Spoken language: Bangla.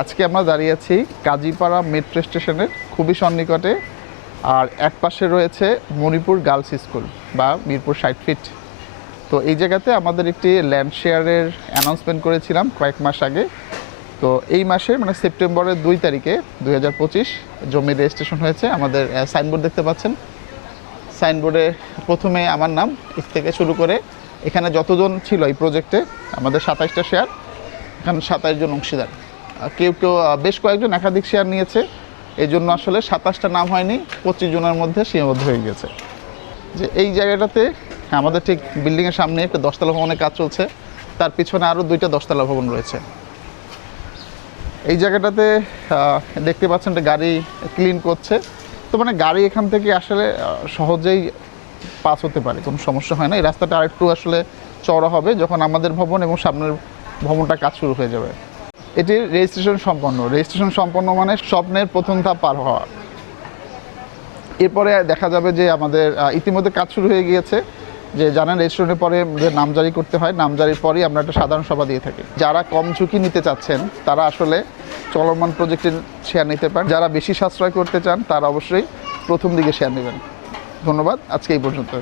আজকে আমরা দাঁড়িয়ে আছি কাজীপাড়া মেট্রো স্টেশনের খুবই সন্নিকটে। আর এক পাশে রয়েছে মণিপুর গার্লস স্কুল বা মিরপুর 60 ফিট। তো এই জায়গাতে আমাদের একটি ল্যান্ড শেয়ারের অ্যানাউন্সমেন্ট করেছিলাম কয়েক মাস আগে। তো এই মাসে মানে সেপ্টেম্বরের 2 তারিখে 2025 জমি রেজিস্ট্রেশন হয়েছে। আমাদের সাইনবোর্ড দেখতে পাচ্ছেন। সাইনবোর্ডে প্রথমে আমার নাম থেকে শুরু করে এখানে যতজন ছিল এই প্রজেক্টে আমাদের 27টা শেয়ার, এখানে 27 জন অংশীদার। কেউ কেউ বেশ কয়েকজন একাধিক শেয়ার নিয়েছে, এই জন্য আসলে 27টা নাম হয়নি, 25 জনের মধ্যে সীমাবদ্ধ হয়ে গেছে। যে এই জায়গাটাতে আমাদের ঠিক বিল্ডিংয়ের সামনে একটা 10তলা ভবনের কাজ চলছে, তার পিছনে আরও 2টা 10তলা ভবন রয়েছে। এই জায়গাটাতে দেখতে পাচ্ছেন একটা গাড়ি ক্লিন করছে। তো মানে গাড়ি এখান থেকে আসলে সহজেই পাস হতে পারে, কোনো সমস্যা হয় না। এই রাস্তাটা আরেকটু আসলে চওড়া হবে যখন আমাদের ভবন এবং সামনের ভবনটা কাজ শুরু হয়ে যাবে। এটির রেজিস্ট্রেশন সম্পন্ন মানে স্বপ্নের প্রথম ধাপ পার হওয়া। এরপরে দেখা যাবে যে আমাদের ইতিমধ্যে কাজ শুরু হয়ে গিয়েছে। যে জানেন রেজিস্ট্রেশনের পরে নামজারি করতে হয়, নামজারির পরেই আমরা একটা সাধারণ সভা দিয়ে থাকি। যারা কম ঝুঁকি নিতে চাচ্ছেন তারা আসলে চলমান প্রজেক্টের শেয়ার নিতে পারেন। যারা বেশি সাশ্রয় করতে চান তারা অবশ্যই প্রথম দিকে শেয়ার নেবেন। ধন্যবাদ, আজকে এই পর্যন্ত।